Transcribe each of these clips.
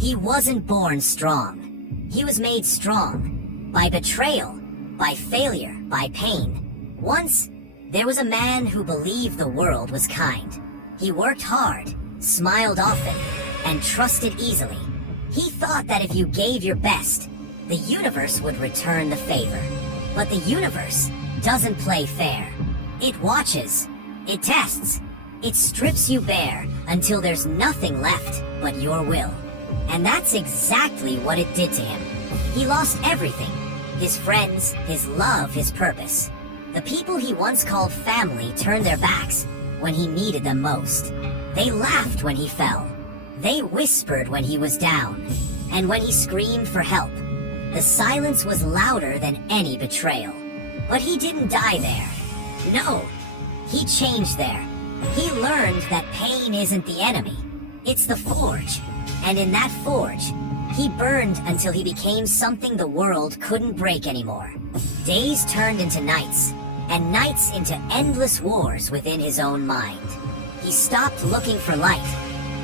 He wasn't born strong. He was made strong by betrayal, by failure, by pain. Once, there was a man who believed the world was kind. He worked hard, smiled often, and trusted easily. He thought that if you gave your best, the universe would return the favor. But the universe doesn't play fair. It watches, it tests, it strips you bare until there's nothing left but your will. And that's exactly what it did to him. He lost everything. His friends, his love, his purpose. The people he once called family turned their backs when he needed them most. They laughed when he fell. They whispered when he was down. And when he screamed for help, the silence was louder than any betrayal. But he didn't die there. No, he changed there. He learned that pain isn't the enemy. It's the forge. And in that forge, he burned until he became something the world couldn't break anymore. Days turned into nights, and nights into endless wars within his own mind. He stopped looking for light.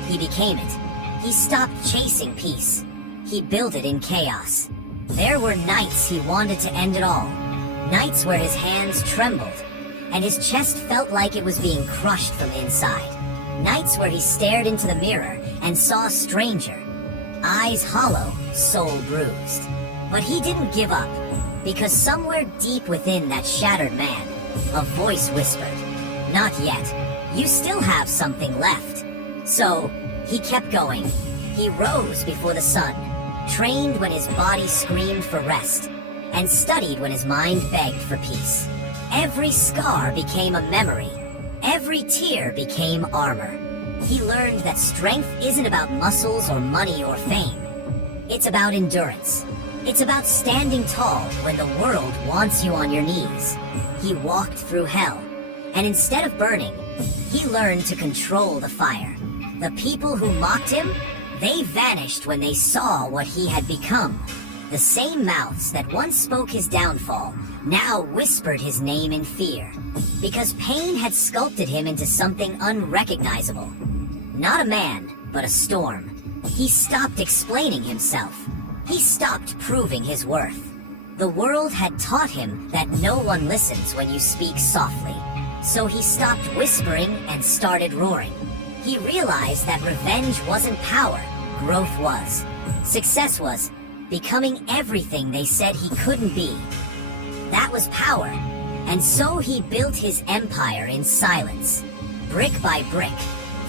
He became it. He stopped chasing peace. He built it in chaos. There were nights he wanted to end it all. Nights where his hands trembled, and his chest felt like it was being crushed from inside. Nights where he stared into the mirror and saw a stranger, eyes hollow, soul bruised. But he didn't give up, because somewhere deep within that shattered man, a voice whispered, "Not yet. You still have something left." So, he kept going. He rose before the sun, trained when his body screamed for rest, and studied when his mind begged for peace. Every scar became a memory. Every tear became armor. He learned that strength isn't about muscles or money or fame. It's about endurance. It's about standing tall when the world wants you on your knees. He walked through hell, and instead of burning, he learned to control the fire. The people who mocked him, they vanished when they saw what he had become. The same mouths that once spoke his downfall now whispered his name in fear, because pain had sculpted him into something unrecognizable. Not a man, but a storm. He stopped explaining himself. He stopped proving his worth. The world had taught him that no one listens when you speak softly. So he stopped whispering and started roaring. He realized that revenge wasn't power, growth was. Success was becoming everything they said he couldn't be. That was power. And so he built his empire in silence, brick by brick,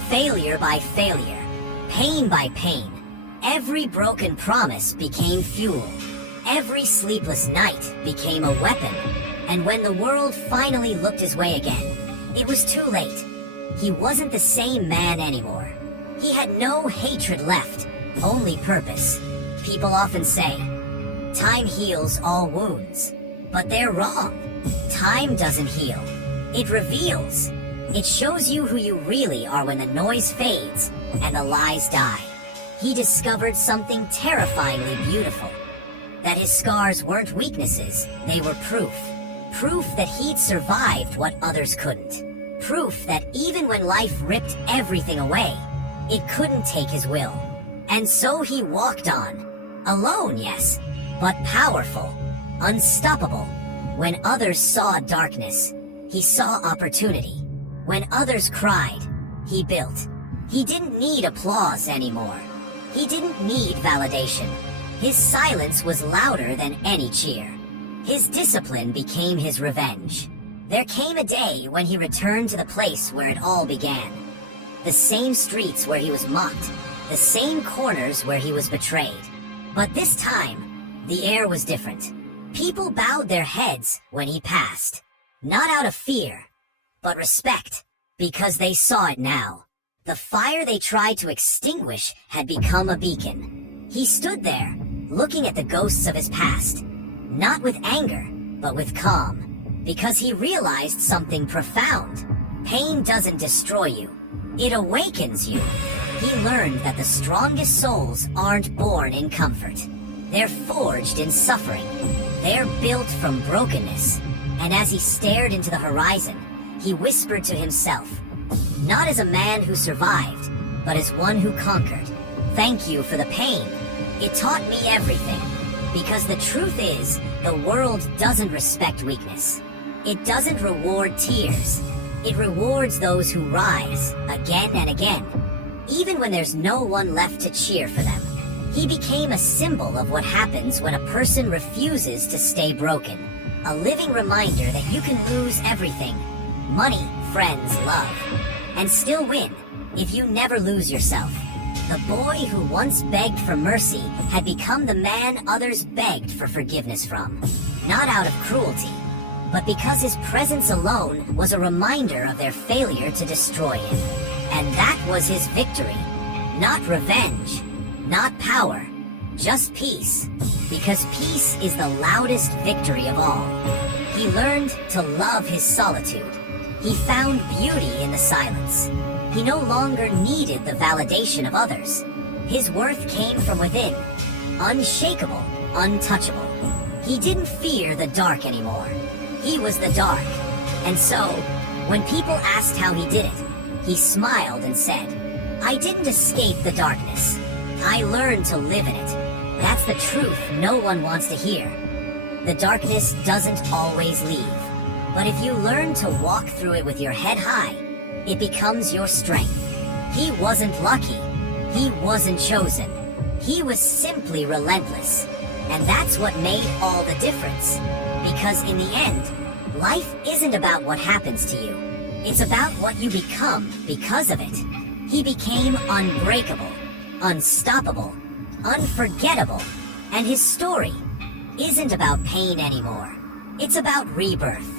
failure by failure, pain by pain. Every broken promise became fuel. Every sleepless night became a weapon. And when the world finally looked his way again, it was too late. He wasn't the same man anymore. He had no hatred left, only purpose. People often say, time heals all wounds. But they're wrong. Time doesn't heal. It reveals. It shows you who you really are when the noise fades and the lies die. He discovered something terrifyingly beautiful. That his scars weren't weaknesses, they were proof. Proof that he'd survived what others couldn't. Proof that even when life ripped everything away, it couldn't take his will. And so he walked on. Alone, yes, but powerful. Unstoppable. When others saw darkness, he saw opportunity. When others cried, he built. He didn't need applause anymore. He didn't need validation. His silence was louder than any cheer. His discipline became his revenge. There came a day when he returned to the place where it all began. The same streets where he was mocked, the same corners where he was betrayed. But this time, the air was different. People bowed their heads when he passed, not out of fear, but respect, because they saw it now. The fire they tried to extinguish had become a beacon. He stood there, looking at the ghosts of his past, not with anger, but with calm, because he realized something profound. Pain doesn't destroy you, it awakens you. He learned that the strongest souls aren't born in comfort. They're forged in suffering. They're built from brokenness. And as he stared into the horizon, he whispered to himself, not as a man who survived, but as one who conquered. Thank you for the pain. It taught me everything. Because the truth is, the world doesn't respect weakness. It doesn't reward tears. It rewards those who rise, again and again, even when there's no one left to cheer for them. He became a symbol of what happens when a person refuses to stay broken. A living reminder that you can lose everything, money, friends, love, and still win if you never lose yourself. The boy who once begged for mercy had become the man others begged for forgiveness from. Not out of cruelty, but because his presence alone was a reminder of their failure to destroy him. And that was his victory. Not revenge, not power, just peace. Because peace is the loudest victory of all. He learned to love his solitude. He found beauty in the silence. He no longer needed the validation of others. His worth came from within, unshakable, untouchable. He didn't fear the dark anymore. He was the dark. And so, when people asked how he did it, he smiled and said, "I didn't escape the darkness. I learned to live in it." That's the truth no one wants to hear. The darkness doesn't always leave. But if you learn to walk through it with your head high, it becomes your strength. He wasn't lucky. He wasn't chosen. He was simply relentless. And that's what made all the difference. Because in the end, life isn't about what happens to you. It's about what you become because of it. He became unbreakable, unstoppable, unforgettable. And his story isn't about pain anymore. It's about rebirth.